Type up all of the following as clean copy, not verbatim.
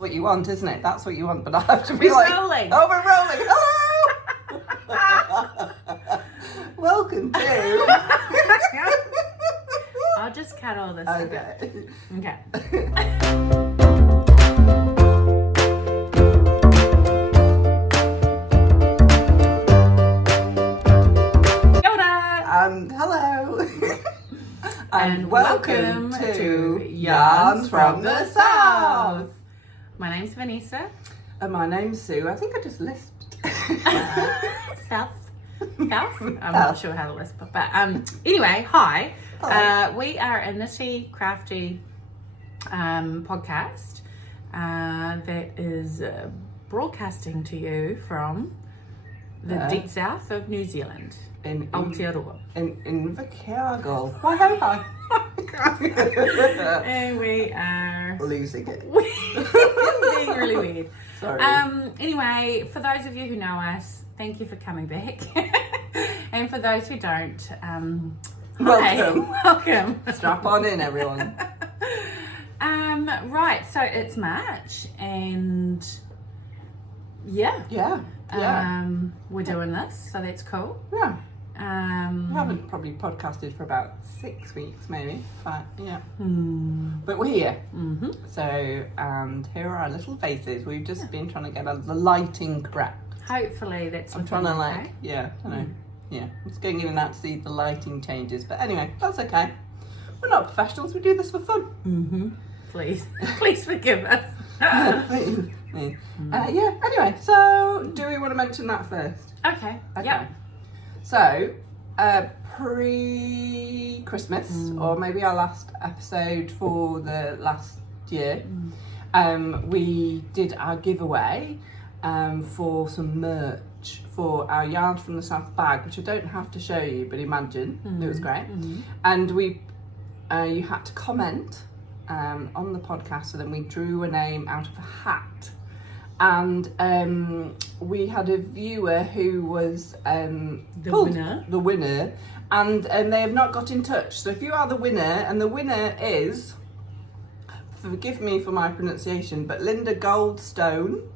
What you want, isn't it? That's what you want, but I have to be rolling. Oh, we're rolling. Hello. Welcome to. I'll just cut all this. Okay. Okay. And hello. And welcome to Yarns from the South. My name's Vanessa. And my name's Sue. I think I just lisped. South. I'm not sure how to lisp, but anyway, hi. We are a nitty crafty podcast that is broadcasting to you from the deep south of New Zealand. In Aotearoa. In Invercargill. Why have I? And we are losing it. being really weird. Sorry. Anyway, for those of you who know us, thank you for coming back. And for those who don't, Welcome. Hi, welcome. Strap on in, everyone. Right, so it's March and yeah. We're doing this, so that's cool. Yeah. We haven't probably podcasted for about 6 weeks, maybe. 5, yeah. But we're here. Mm-hmm. So, and here are our little faces. We've just been trying to get the lighting correct. Hopefully that's. I'm trying to okay. I know. Yeah, I'm just going in and out to see the lighting changes. But anyway, that's okay. We're not professionals. We do this for fun. Mm-hmm. Please forgive us. Yeah. Anyway, so do we want to mention that first? Okay. Yeah. So, pre-Christmas, or maybe our last episode for the last year, we did our giveaway for some merch for our Yarns from the South bag, which I don't have to show you, but imagine, it was great. And we, you had to comment on the podcast, so then we drew a name out of a hat. And we had a viewer who was the winner, and they have not got in touch. So if you are the winner, and the winner is, forgive me for my pronunciation, but Linda Goldstone.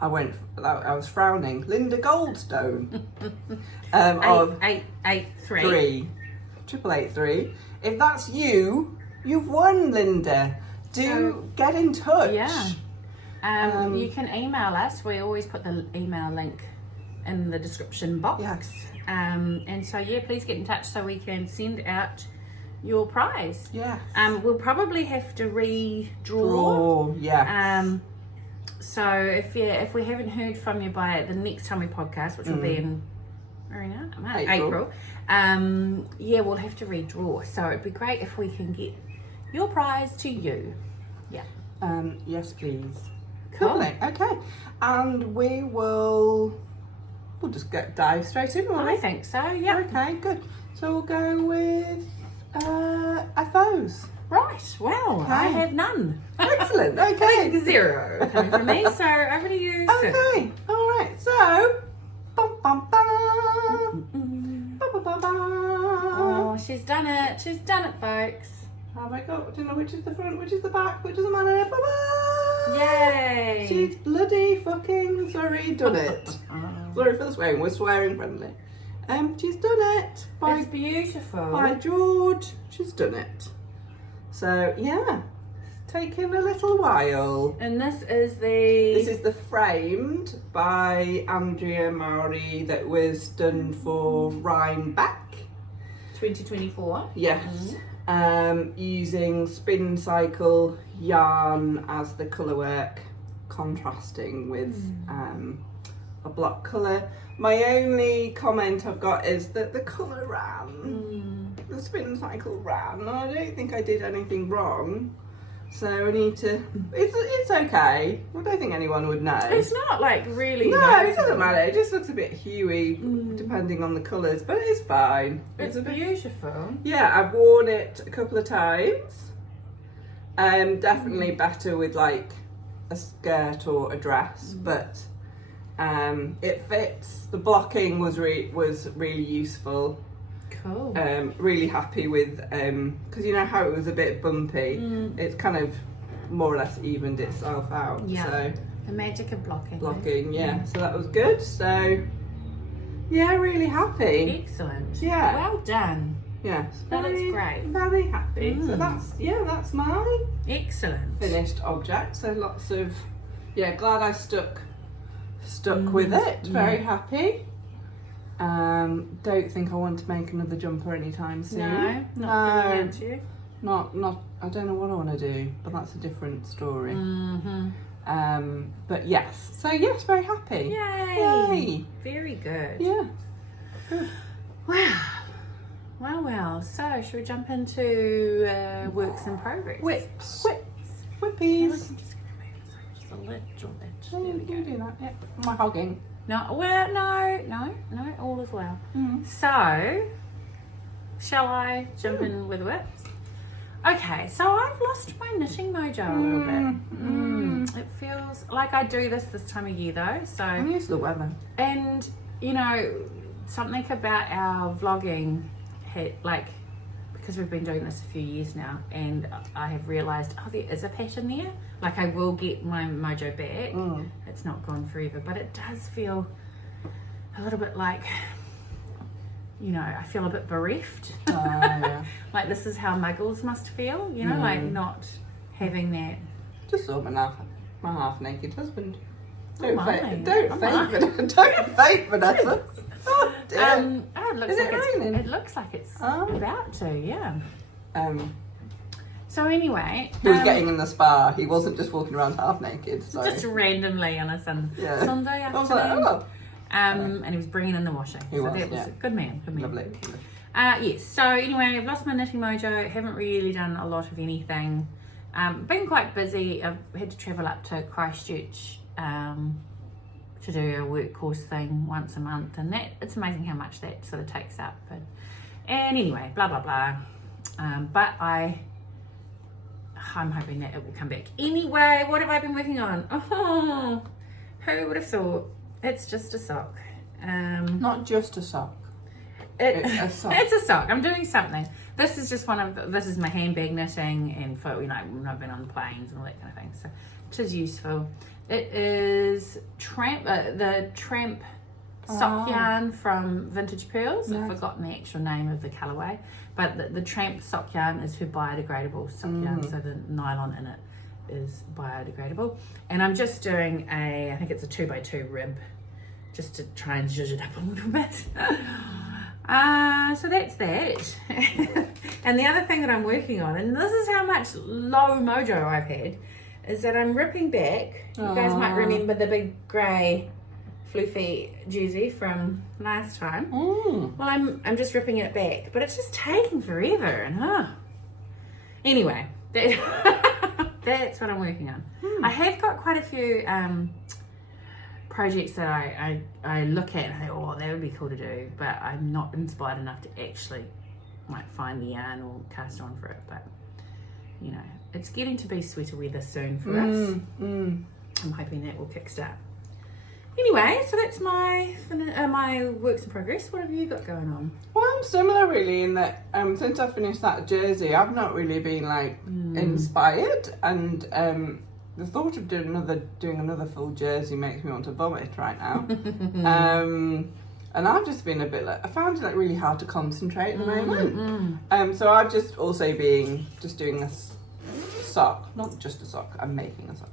I was frowning. Linda Goldstone. Of 883. 883. If that's you, you've won, Linda. Get in touch. Yeah. You can email us. We always put the email link in the description box. Yes. And so please get in touch so we can send out your prize. Yes. We'll probably have to redraw. Yeah. So if we haven't heard from you by the next time we podcast, which will be in April. We'll have to redraw. So it'd be great if we can get your prize to you. Yeah. Yes, please. Cool. Lovely. Okay. And we'll just dive straight in, will we? I think so, yeah. Okay, good. So we'll go with FOs. Right, well, Okay. I have none. Excellent, okay. 0 coming from me, so over to you. Okay, all right. So, bum, bum, bum. Bum, bum, bum, bum. Oh, she's done it, folks. Have I got, do you know which is the front, which is the back, which doesn't matter? Bye-bye. Yay. She's bloody fucking done it. Sorry for the swearing, we're swearing friendly. She's done it. It's beautiful. By George, she's done it. So, yeah, it's taken a little while. And this is the framed by Andrea Mowry that was done for Rhinebeck. 2024. Yes. Using spin cycle yarn as the colourwork, contrasting with a block colour. My only comment I've got is that the colour ran, the spin cycle ran, and I don't think I did anything wrong. So I need to, it's okay. I don't think anyone would know. It's not like really No, noticeable. it doesn't matter. It just looks a bit huey depending on the colours, but it's fine. It's beautiful. Yeah, I've worn it a couple of times. Definitely better with like a skirt or a dress, but it fits. The blocking was really useful. Cool. Really happy with because you know how it was a bit bumpy. It's kind of more or less evened itself out. Yeah. So the magic of blocking. Yeah. So that was good. So yeah, really happy. Excellent. Yeah. Well done. Yes. That looks great. Very happy. So that's my excellent finished object. So lots of glad I stuck with it. Very happy. Don't think I want to make another jumper anytime soon. No. Not I don't know what I want to do, but that's a different story. But yes. So yes, very happy. Yay. Very good. Yeah. Good. Wow. Well. So should we jump into works in progress? Whippies. I'm just going to move this just a little bit. There we go. You do that. Yeah. Am I hogging? No, all is well. So, shall I jump in with whips? Okay, so I've lost my knitting mojo a little bit. It feels like I do this time of year though. So I'm used to the weather. And you know, something about our vlogging because we've been doing this a few years now, and I have realised, there is a pattern there. Like I will get my mojo back. It's not gone forever, but it does feel a little bit like, I feel a bit bereft. Yeah. Like this is how muggles must feel, like not having that. Just saw my half naked husband. Don't fake, Vanessa. Oh, dear. It looks like it's about to, yeah. So anyway, he was getting in the spa. He wasn't just walking around half naked. Sorry. Just randomly on a Sunday afternoon. I was like, oh. And he was bringing in the washing. That was a good man. Lovely. Yes. So anyway, I've lost my knitting mojo. Haven't really done a lot of anything. Been quite busy. I've had to travel up to Christchurch to do a work course thing once a month, and it's amazing how much that sort of takes up. And anyway, blah blah blah. But I'm hoping that it will come back. Anyway, what have I been working on? Oh, who would have thought? It's just a sock. Not just a sock. It's a sock. It's a sock. I'm doing something. This is just this is my handbag knitting, and for when I've been on planes and all that kind of thing. So it is useful. It is the Tramp sock yarn from Vintage Pearls. I've forgotten the actual name of the colourway, but the Tramp sock yarn is her biodegradable sock yarn, so the nylon in it is biodegradable. And I'm just doing I think it's a 2x2 rib, just to try and zhuzh it up a little bit. So that's that. And the other thing that I'm working on, and this is how much low mojo I've had, is that I'm ripping back. You guys might remember the big grey floofy jersey from last time. Well, I'm just ripping it back, but it's just taking forever. And anyway, that's what I'm working on. I have got quite a few projects that I look at and I think, that would be cool to do, but I'm not inspired enough to actually find the yarn or cast on for it. But it's getting to be sweater weather soon for us. I'm hoping that will kickstart. Anyway, so that's my works in progress. What have you got going on? Well, I'm similar really in that since I finished that jersey, I've not really been inspired, and the thought of doing another full jersey makes me want to vomit right now. And I've just been I found it really hard to concentrate at the moment. So I've just also been doing a sock, not just a sock. I'm making a sock.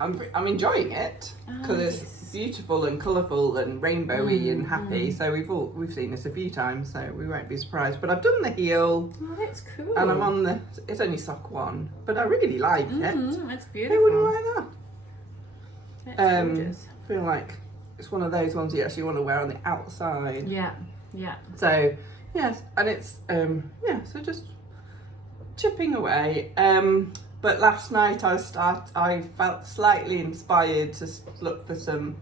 I'm enjoying it because it's beautiful and colourful and rainbowy and happy. So we've seen this a few times, so we won't be surprised. But I've done the heel. Oh, that's cool. And I'm on it's only sock 1, but I really like it. That's beautiful. Who wouldn't wear that? That's gorgeous. I feel like it's one of those ones you actually want to wear on the outside. Yeah. So yes, and it's so just chipping away. But last night I felt slightly inspired to look for some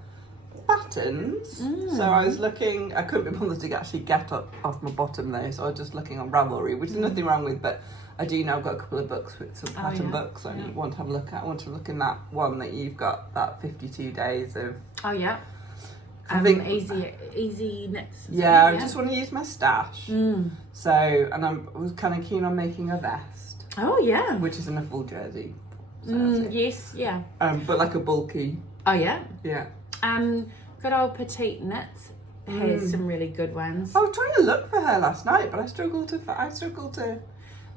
buttons. So I was looking, I couldn't be bothered to actually get up off my bottom though, so I was just looking on Ravelry, which there's nothing wrong with, but I do know I've got a couple of books with some pattern books I want to have a look at. I want to look in that one that you've got, that 52 days of... Oh yeah. I think easy knits. Yeah, I just want to use my stash. So, and I was kind of keen on making a vest. Oh yeah. Which isn't a full jersey, South Ep. Yes, yeah. But like a bulky. Oh yeah. Yeah. Good old Petite Knits has some really good ones. I was trying to look for her last night, but I struggled to.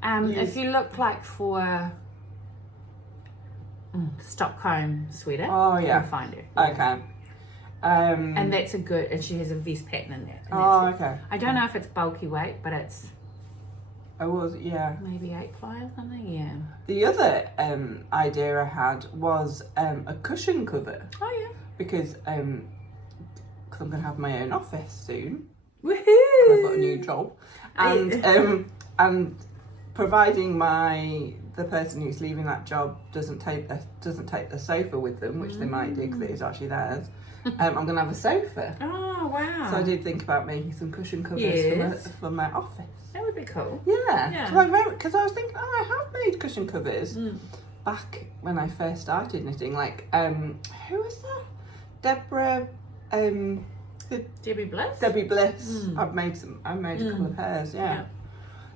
If you look like for Stockholm sweater, yeah, you'll find it. Okay. And that's a good, and she has a vest pattern in there. Okay. I don't know if it's bulky weight, but it's maybe 8-ply or something. Yeah. The other idea I had was a cushion cover. Oh yeah. Because I'm going to have my own office soon. Woohoo! I've got a new job, and providing the person who's leaving that job doesn't take the sofa with them, which they might do because it is actually theirs. I'm going to have a sofa. Oh wow! So I did think about making some cushion covers for my office. That would be cool. Yeah. Because I was thinking, I have made cushion covers back when I first started knitting. Like, who was that? Deborah. Debbie Bliss. Debbie Bliss. I've made a couple of pairs. Yeah.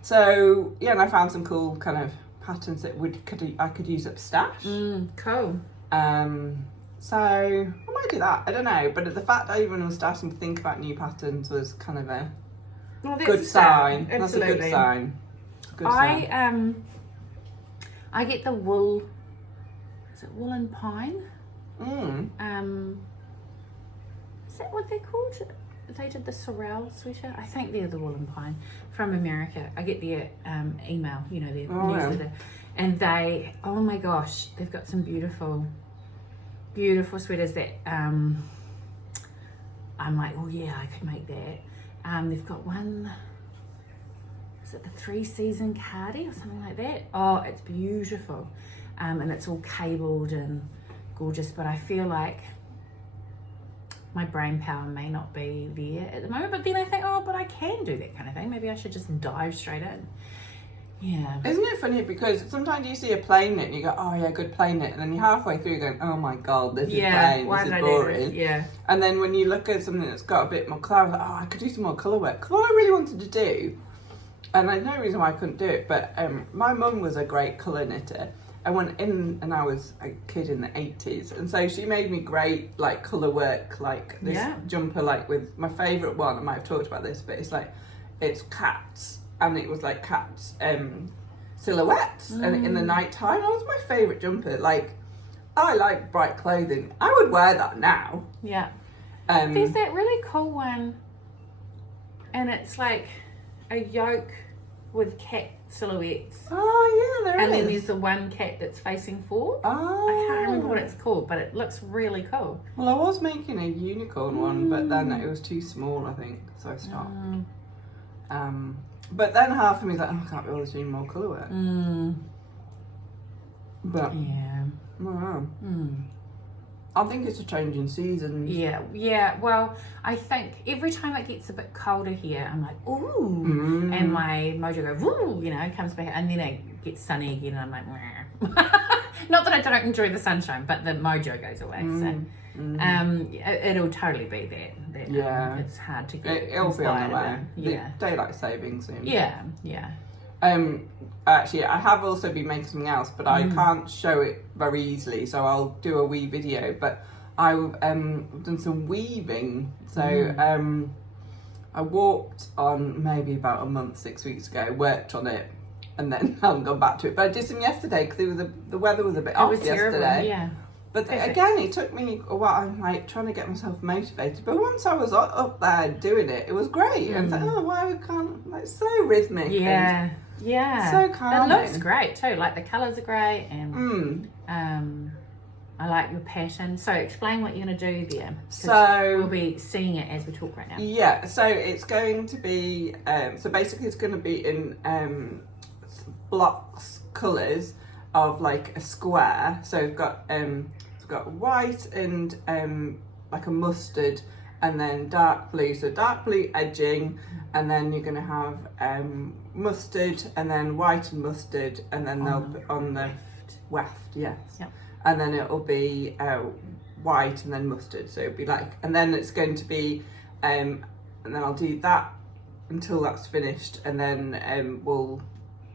So and I found some cool kind of patterns that I could use up stash. Cool. So I might do that. I don't know, but the fact I even was starting to think about new patterns was kind of a good sign. That's a good sign. I get the wool. Is it wool and pine? Is that what they're called? They did the Sorrel sweater. I think they're the wool and pine from America. I get their email, their newsletter, and they. Oh my gosh, they've got some beautiful sweaters that I'm like, oh yeah, I could make that. They've got one. Is it the 3-season cardi or something like that? Oh, it's beautiful, and it's all cabled and gorgeous. But I feel like my brain power may not be there at the moment. But then I think, but I can do that kind of thing. Maybe I should just dive straight in. Yeah. Isn't it funny because sometimes you see a plain knit and you go, oh yeah, good plain knit, and then you're halfway through going, oh my god, this is plain, this is boring. Yeah. And then when you look at something that's got a bit more colour, I was like, I could do some more colour work. Because what I really wanted to do, and there's no reason why I couldn't do it, but my mum was a great colour knitter. I went in and I was a kid in the 80s, and so she made me great like colour work, like this jumper, like with my favourite one. I might have talked about this, but it's cats, and it was like cats silhouettes, and in the night time, that was my favourite jumper. Like, I like bright clothing. I would wear that now. Yeah. There's that really cool one, and it's like a yoke with cat silhouettes. Oh yeah, there is. And then there's the one cat that's facing forward. Oh. I can't remember what it's called, but it looks really cool. Well, I was making a unicorn one, but then it was too small, I think, so I stopped. But then half of me was like, I can't be bothered doing more colour work. But yeah, I don't know. I think it's a change in seasons. Yeah. Well, I think every time it gets a bit colder here, I'm like, ooh, and my mojo goes, woo, comes back, and then it gets sunny again, and I'm like, meh. Not that I don't enjoy the sunshine, but the mojo goes away. So, it'll totally be that. It's hard to get. It'll be on the way. Yeah, daylight saving soon. Yeah. Actually, I have also been making something else, but I can't show it very easily, so I'll do a wee video. But I've done some weaving. So I walked on maybe about a month, 6 weeks ago, worked on it, and then haven't gone back to it. But I did some yesterday because the weather was a bit off yesterday. Yeah. But again, it took me a while. I'm like trying to get myself motivated. But once I was up there doing it, it was great. And I was like, why can't, like, so rhythmic. Yeah. So calming. It looks great too. Like the colours are great, and I like your pattern. So explain what you're going to do there. So we'll be seeing it as we talk right now. Yeah. So it's going to be. So basically, it's going to be in blocks colours of like a square. So we've got white and like a mustard, and then dark blue. So dark blue edging, and then you're going to have mustard, and then white and mustard, and then they'll be on the weft, yes. Yep. And then it'll be white and then mustard. So it'll be like, and then it's going to be, and then I'll do that until that's finished, and then we'll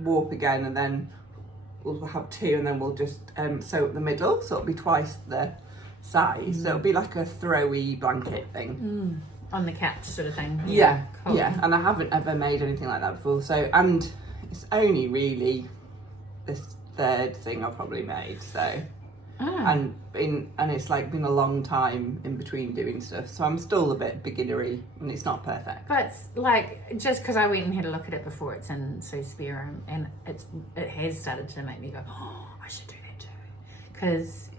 warp again, and then we'll have 2 and then we'll just sew up the middle, so it'll be twice the size. So it'll be like a throwy blanket thing. On the couch sort of thing. Yeah, Cool. yeah. And I haven't ever made anything like that before. So, and it's only really this 3rd thing I've probably made. So, and it's like been a long time in between doing stuff. So I'm still a bit beginnery and it's not perfect. But like, just because I went and had a look at it before, it's in Sue's spare room, and it has started to make me go, oh, I should do that too. Because,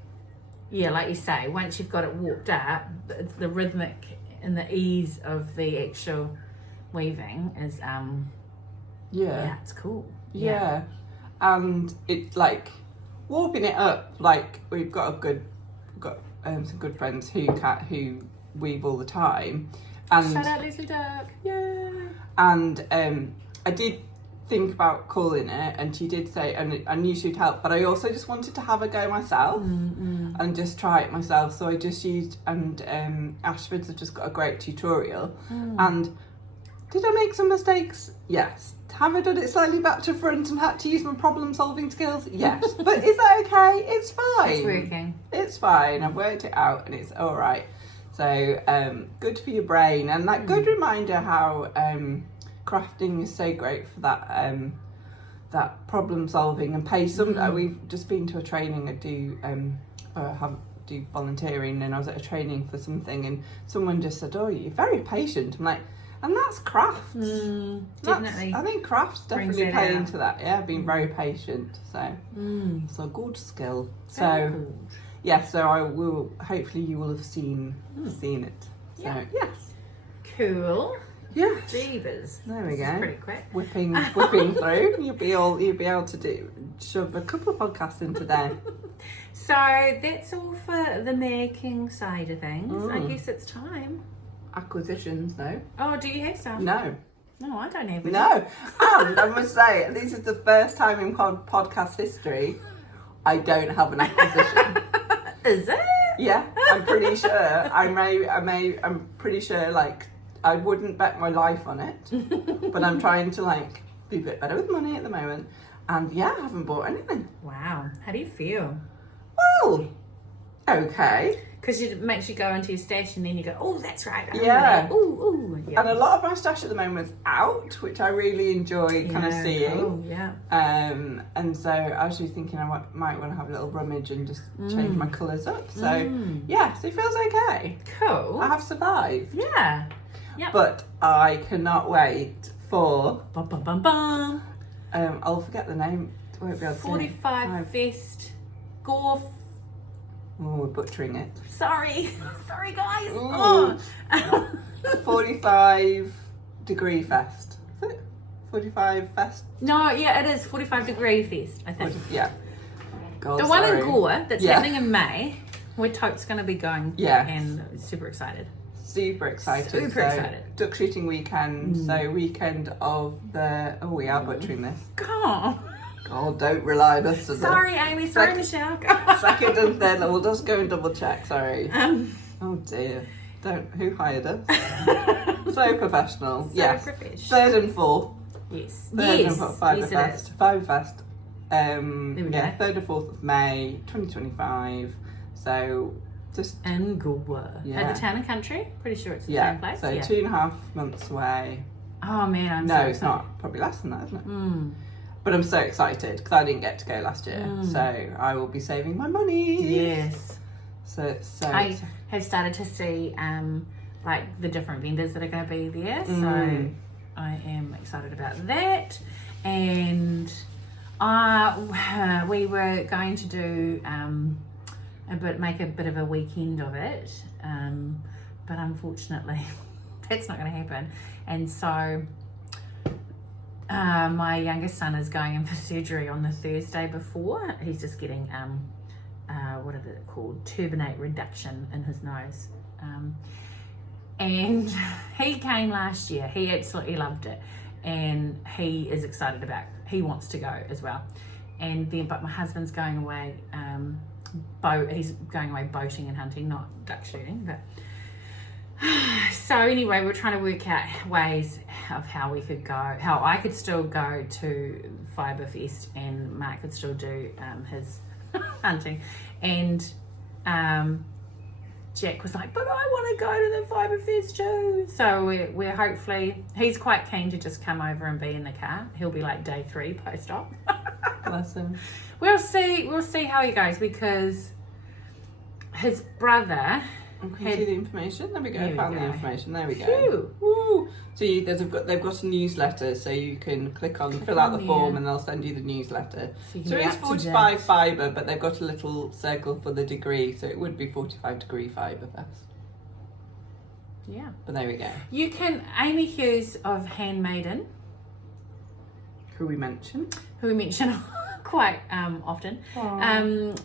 yeah, like you say, once you've got it warped up, the rhythmic and the ease of the actual weaving is, yeah, it's cool. Yeah. And it's like warping it up, like we've got some good friends who weave all the time. And Shout out Leslie Duck. yeah. And I did think about calling it, and she did say, and I knew she'd help, but I also just wanted to have a go myself and just try it myself. So I just used, and Ashford's have just got a great tutorial. And did I make some mistakes? Yes. Have I done it slightly back to front and had to use my problem solving skills? Yes. But is that okay? It's fine. It's working. It's fine. I've worked it out and it's all right. So good for your brain, and that good reminder how crafting is so great for that that problem solving and pace. We've just been to a training. I do volunteering, and I was at a training for something, and someone just said, "Oh, you're very patient." I'm like, and that's crafts. Definitely. I think crafts definitely Brings it play out. into that. Yeah, being very patient. So it's a good skill. Very So cool. yeah, so I will. Hopefully, you will have seen it. So Yeah. yes, Cool. yeah. Jeebus. There we This is go. pretty quick. Whipping through. You'll be able to shove a couple of podcasts in today. So that's all for the making side of things. I guess it's time. Acquisitions, no. Oh, do you have some? No. No, I don't have any. No. And I must say, this is the first time in podcast history I don't have an acquisition. Is it? Yeah, I'm pretty sure. I'm pretty sure, like, I wouldn't bet my life on it. But I'm trying to, like, be a bit better with money at the moment. And yeah, I haven't bought anything. Wow. How do you feel? Well, okay. Because it makes you go into your stash and then you go, oh, that's right. I remember Yeah. that. Ooh, yeah. And a lot of my stash at the moment is out, which I really enjoy kind of seeing. Oh, yeah. And so I was just thinking I might want to have a little rummage and just change my colours up. So yes, it feels okay. Cool. I have survived. Yeah. Yep. But I cannot wait for Bum, bum, bum, bum. I'll forget the name. I won't be able to say it. 45 Fest Golf. Oh, we're butchering it. Sorry. Sorry, guys. Ooh. Oh. 45 degree fest. Is it? 45 fest? No, yeah, it is 45 Degree Fest, I think. Yeah. God, The one sorry. in Gore that's Yeah. happening in May, where Tote's going to be going. Yes. And super excited. Super excited. Super excited. Duck shooting weekend. So weekend of the. Oh, we are butchering this. God. God, don't rely on us. Sorry, Amy. Sorry, Michelle. Second and third. We'll just go and double check. Sorry. Oh dear. Don't. Who hired us? So professional. Yes. Profesh. Third and fourth. Yes. Third Yes. and fourth. Fiberfest. Fiberfest. we go. 3rd and 4th of May, 2025. So just And Gore. Yeah. At the Town and Country. Pretty sure it's the yeah. same place. So yeah. 2.5 months away. Oh man, I'm No, so it's excited. not. Probably less than that, isn't it? But I'm so excited because I didn't get to go last year, so I will be saving my money. Yes. So I have started to see like the different vendors that are going to be there, so I am excited about that. And we were going to do make a bit of a weekend of it, but unfortunately that's not going to happen. And so my youngest son is going in for surgery on the Thursday before. He's just getting what is it called, turbinate reduction in his nose, and he came last year. He absolutely loved it, and he is excited about it. He wants to go as well. And then but my husband's going away, he's going away boating and hunting, not duck shooting, but So anyway, we're trying to work out ways of how I could still go to Fibre Fest and Mark could still do his hunting. And Jack was like, but I want to go to the Fibre Fest too. So we're hopefully, he's quite keen to just come over and be in the car. He'll be like day 3 post-op. Bless him. We'll see how he goes, because his brother... Can you see the information? There we go. Found the information. There we go. Phew. Woo. So they've got a newsletter, so you can click fill out the form, and they'll send you the newsletter. So it's 45 fibre, but they've got a little circle for the degree, so it would be 45 degree Fibre Fest. Yeah. But there we go. You can, Amy Hughes of Handmaiden, Who we mentioned quite often.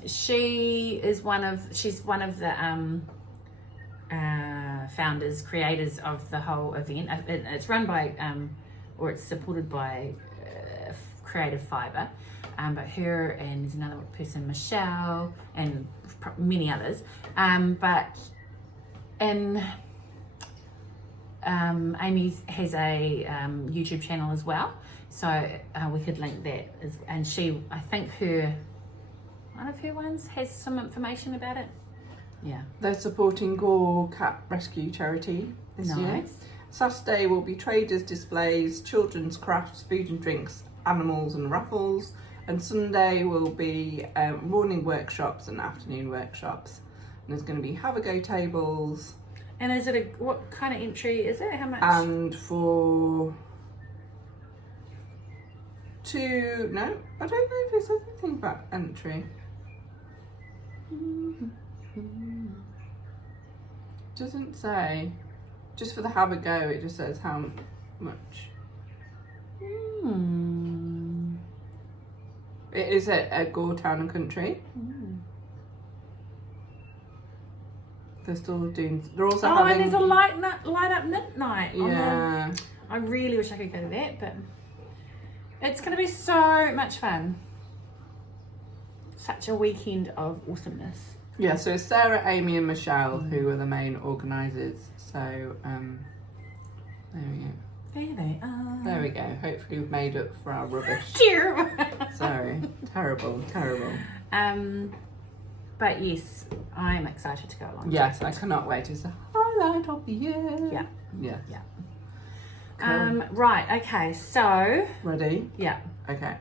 She's one of the founders, creators of the whole event. It's run by, or it's supported by Creative Fibre, but her and there's another person, Michelle, and many others. Amy has a YouTube channel as well, so we could link that. And she, I think one of her ones has some information about it. Yeah. They're supporting Gore Cat Rescue Charity this year. Saturday will be traders displays, children's crafts, food and drinks, animals and raffles. And Sunday will be morning workshops and afternoon workshops. And there's going to be have-a-go tables. And is it what kind of entry is it? How much? And for no, I don't know if there's anything about entry. Doesn't say. Just for the have a go, it just says how much. It is at Gore Town and Country. They're still doing. They're also having. And there's a light up midnight. Yeah. I really wish I could go to that, but it's going to be so much fun. Such a weekend of awesomeness. Yeah, so it's Sarah, Amy and Michelle who are the main organisers. So, there we go. There they are. There we go. Hopefully we've made up for our rubbish. Terrible. Sorry. Terrible. But yes, I'm excited to go along. Yes, I cannot wait. It's the highlight of the year. Yeah. Yes. Yeah. Cool. Right, okay, so... Ready? Yeah. Okay.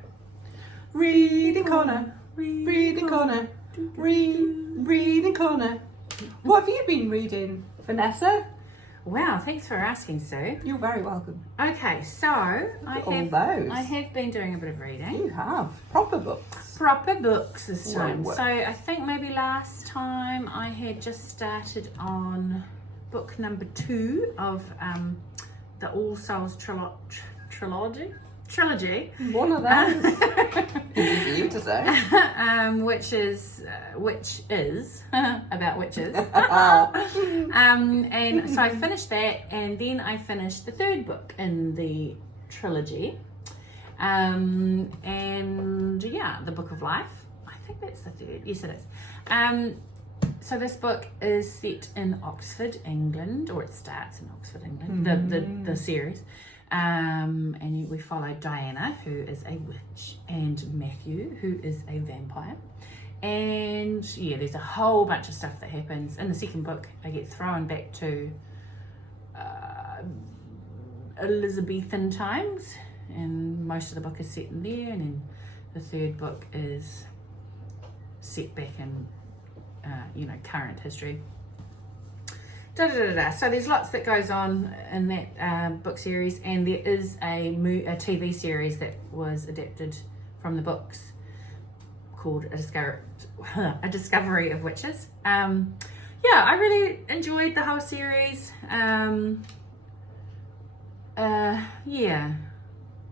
Reading corner. Reading corner. Reading corner. What have you been reading, Vanessa? Wow, thanks for asking, Sue. You're very welcome. Okay, so I have been doing a bit of reading. You have. Proper books. Proper books this time. Whoa. So I think maybe last time I had just started on book number 2 of the All Souls trilogy. One of those. Easy for you to say. which is about witches. And so I finished that, and then I finished the 3rd book in the trilogy. And yeah, the Book of Life. I think that's the 3rd. Yes, it is. So this book is set in Oxford, England, or it starts in Oxford, England. The series. And we follow Diana, who is a witch, and Matthew, who is a vampire. And yeah, there's a whole bunch of stuff that happens. In the 2nd book, I get thrown back to Elizabethan times, and most of the book is set in there. And then the 3rd book is set back in, current history. So there's lots that goes on in that book series, and there is a TV series that was adapted from the books called A Discovery of Witches. I really enjoyed the whole series.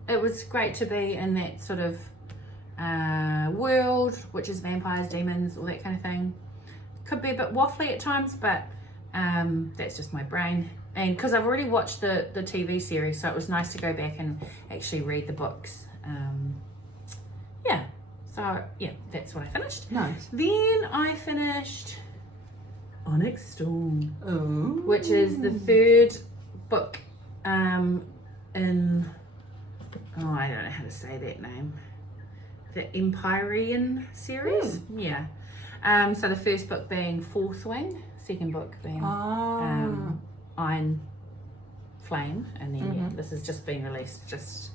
It was great to be in that sort of world, witches, vampires, demons, all that kind of thing. Could be a bit waffly at times, but that's just my brain. And because I've already watched the TV series, so it was nice to go back and actually read the books. So yeah, that's what I finished. Nice. Then I finished Onyx Storm, Ooh. which is the third book in, I don't know how to say that name, the Empyrean series. Yeah. So the first book being Fourth Wing, second book being Iron Flame, and then this has just been released just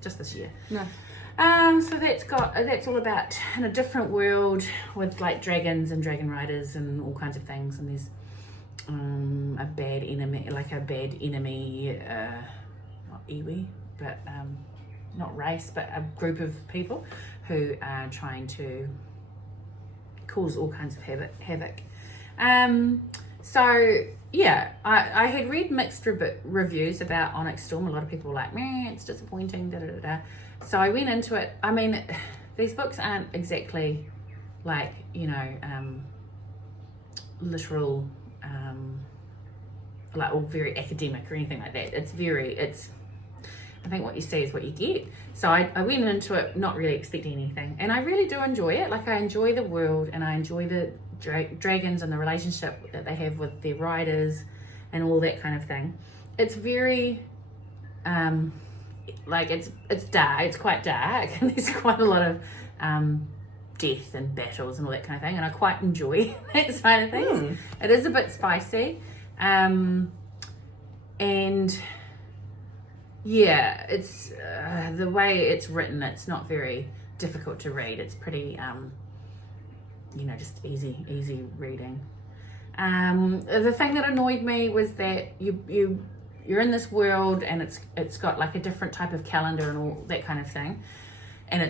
this year. Nice. So that's all about in a different world with like dragons and dragon riders and all kinds of things, and there's a bad enemy, not iwi, but not race, but a group of people who are trying to cause all kinds of havoc. So yeah, I had read mixed reviews about Onyx Storm. A lot of people were like, meh, it's disappointing, da da da da. So I went into it. I mean, these books aren't exactly like, literal, like all very academic or anything like that. I think what you see is what you get. So I went into it not really expecting anything, and I really do enjoy it. Like, I enjoy the world, and I enjoy the dragons and the relationship that they have with their riders and all that kind of thing. It's very like it's dark, it's quite dark, and there's quite a lot of death and battles and all that kind of thing, and I quite enjoy that side of things. It is a bit spicy, and yeah, it's the way it's written, it's not very difficult to read. It's pretty just easy reading. The thing that annoyed me was that you're in this world, and it's got like a different type of calendar and all that kind of thing, and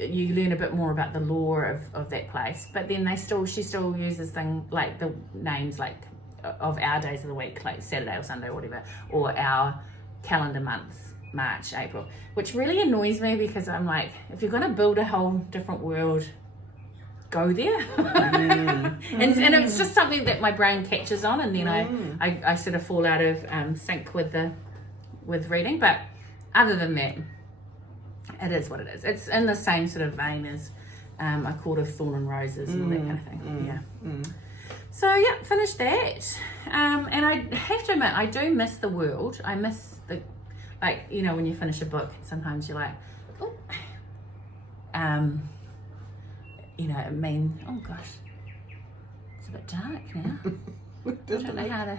you learn a bit more about the lore of that place, but then she still uses things like the names like of our days of the week, like Saturday or Sunday or whatever, or our calendar months, March, April, which really annoys me, because I'm like, if you're going to build a whole different world, go there. And it's just something that my brain catches on, and then I sort of fall out of sync with reading. But other than that, it is what it is. It's in the same sort of vein as A Court of Thorn and Roses and all that kind of thing. So yeah, finished that, and I have to admit, I do miss the world. I miss the, like, when you finish a book, sometimes you're like, oh, oh gosh, it's a bit dark now. I don't know how to,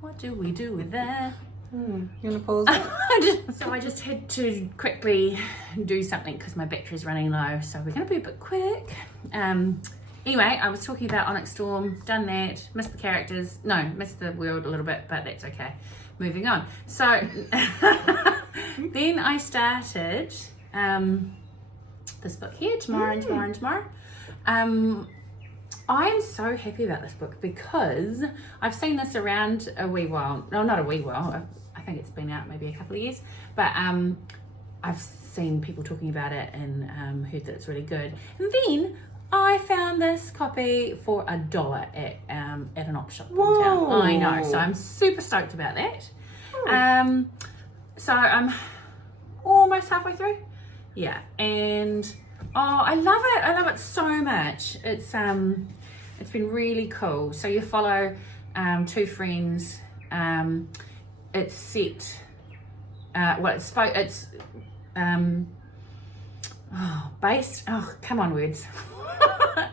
what do we do with that? You want to pause it? So I just had to quickly do something because my battery's running low, so we're going to be a bit quick. Anyway, I was talking about Onyx Storm, done that, missed the world a little bit, but that's okay. Moving on. So then I started this book here, Tomorrow. I'm so happy about this book because I've seen this around a wee while. No, not a wee while. I think it's been out maybe a couple of years. But I've seen people talking about it and heard that it's really good. And then I found this copy for $1 at an op shop in town. I know. So I'm super stoked about that. So I'm almost halfway through. Yeah. And I love it. I love it so much. It's been really cool. So you follow two friends. It's set. Based. Oh, come on, words.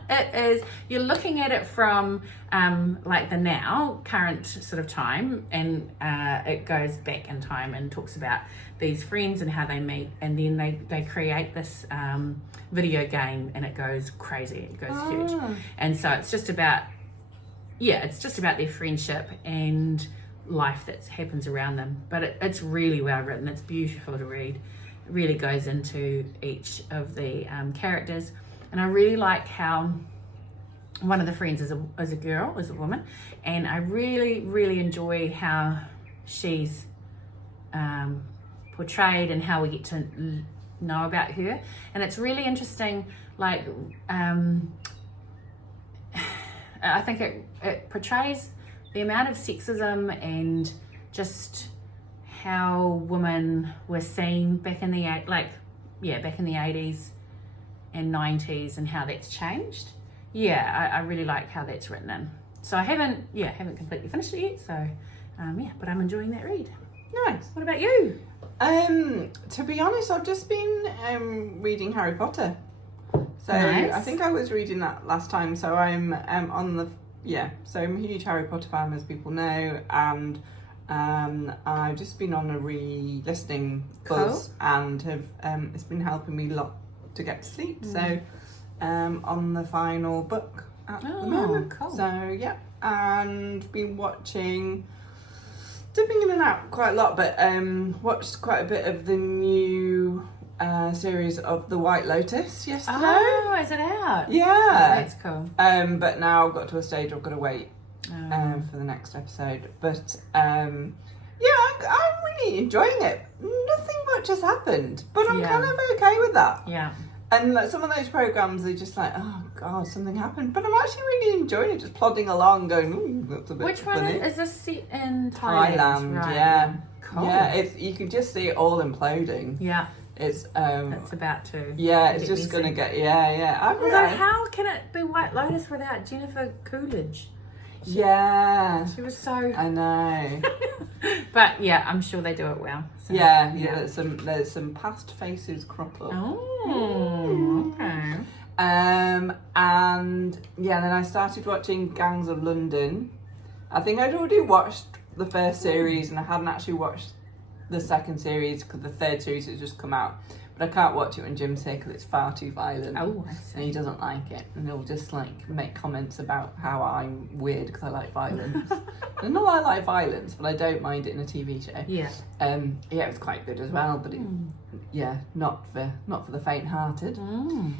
It is. You're looking at it from like the now, current sort of time, and it goes back in time and talks about these friends and how they meet, and then they create this video game, and it goes crazy. It goes huge, and so it's just about their friendship and life that happens around them. But it's really well written. It's beautiful to read. It really goes into each of the characters. And I really like how one of the friends is a woman, and I really, really enjoy how she's portrayed and how we get to know about her. And it's really interesting, like, I think it portrays the amount of sexism and just how women were seen back in the 80s. and 90s and how that's changed. Yeah, I really like how that's written in. So I haven't completely finished it yet. So but I'm enjoying that read. Nice. What about you? To be honest, I've just been reading Harry Potter. So Nice. I think I was reading that last time. So I'm so I'm a huge Harry Potter fan, as people know, and I've just been on a re-listening buzz and have it's been helping me a lot to get to sleep. So on the final book at the moment. Cool. So yeah, and been watching, dipping in and out quite a lot, but watched quite a bit of the new series of the White Lotus yesterday. Oh, is it out? Yeah. Oh, that's cool. But now I've got to a stage where I've got to wait for the next episode. But I'm really enjoying it. Nothing much has happened, but I'm kind of okay with that. Yeah. And like, some of those programs are just like, oh god, something happened. But I'm actually really enjoying it, just plodding along, going, ooh, that's a bit Which funny. one is this set in Thailand? Thailand, right. yeah. Cool. Yeah, you can just see it all imploding. Yeah. It's It's about to. yeah, it's just gonna get Although how can it be White Lotus without Jennifer Coolidge? Yeah. She was so. I know. But yeah, I'm sure they do it well. So, Yeah. There's some past faces crop up. Oh, okay. And then I started watching Gangs of London. I think I'd already watched the first series and I hadn't actually watched the second series because the third series has just come out. But I can't watch it when Jim's here because it's far too violent. Oh, I see. And he doesn't like it. And he'll just like make comments about how I'm weird because I like violence. And not that I like violence, but I don't mind it in a TV show. Yeah. Yeah, it was quite good as well, but not for the faint-hearted. Mm.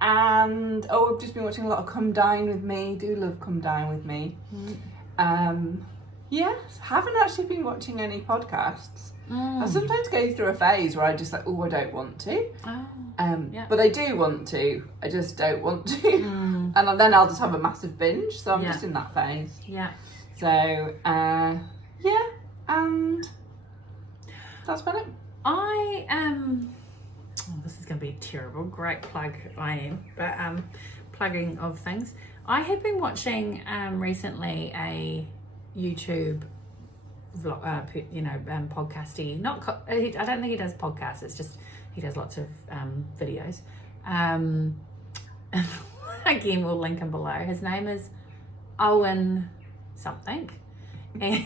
And I've just been watching a lot of Come Dine With Me. Do love Come Dine With Me. Yes, haven't actually been watching any podcasts. I sometimes go through a phase where I just like, I don't want to. But I do want to. I just don't want to. And then I'll just have a massive binge. So I'm just in that phase. Yeah. So, and that's about it. I am. This is going to be terrible. Great plug, I am. But plugging of things. I have been watching recently a YouTube vlog, podcasty. I don't think he does podcasts. It's just he does lots of videos. Again, we'll link him below. His name is Eoin something, and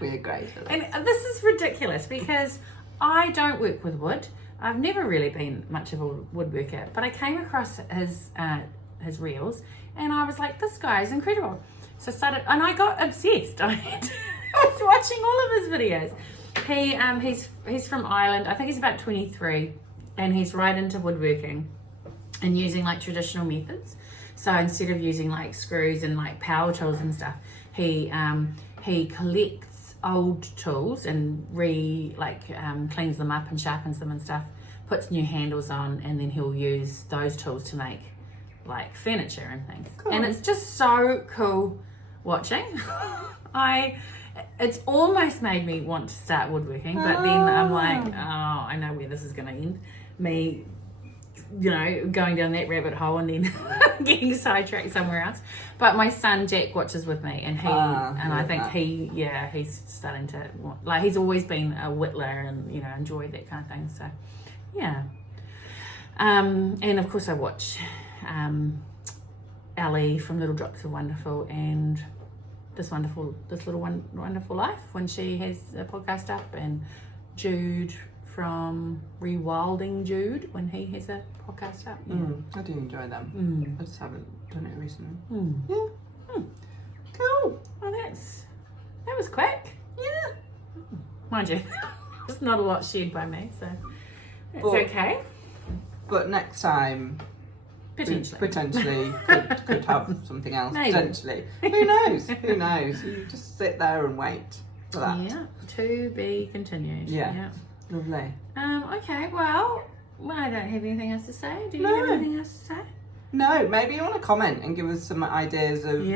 we're great. And this is ridiculous because I don't work with wood. I've never really been much of a woodworker, but I came across his reels, and I was like, this guy is incredible. So I started, and I got obsessed. I was watching all of his videos. He's from Ireland. I think he's about 23, and he's right into woodworking and using like traditional methods. So instead of using like screws and like power tools and stuff, he collects old tools and cleans them up and sharpens them and stuff, puts new handles on, and then he'll use those tools to make like furniture and things. Cool. And it's just so cool watching. It's almost made me want to start woodworking, but then I'm like, I know where this is going to end. Me, going down that rabbit hole and then getting sidetracked somewhere else. But my son Jack watches with me, and I think he's starting to he's always been a whittler and enjoyed that kind of thing. So yeah, and of course I watch Ellie from Little Drops of Wonderful and This Little Wonderful Life when she has a podcast up, and Jude from Rewilding Jude when he has a podcast up. I do enjoy them. I just haven't done it recently. Cool. Well, that was quick. Yeah. Mind you, it's not a lot shared by me, so it's okay. But next time, potentially could have something else. Maybe. Potentially. Who knows? Who knows? You just sit there and wait for that. Yeah. To be continued. Yeah. Lovely. Okay. Well, I don't have anything else to say. Do you have anything else to say? No. Maybe you want to comment and give us some ideas of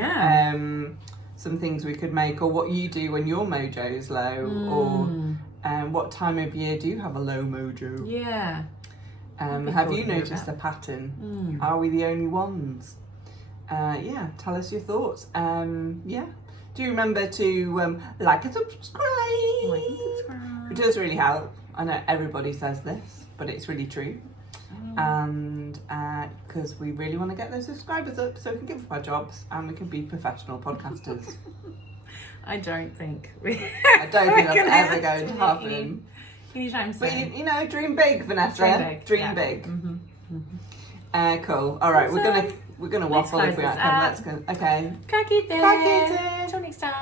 some things we could make, or what you do when your mojo's low, or what time of year do you have a low mojo? Yeah. Have you noticed a pattern? Are we the only ones? Yeah, tell us your thoughts. Yeah, do remember to like and subscribe. It does really help. I know everybody says this, but it's really true. And because we really want to get those subscribers up so we can give up our jobs and we can be professional podcasters. I don't think that's ever going to happen. Anytime soon. But you know, dream big, Vanessa. Dream big. Cool. All right, we're gonna waffle if we have. Let's go. Okay. Crack it there. Crack it. Till next time.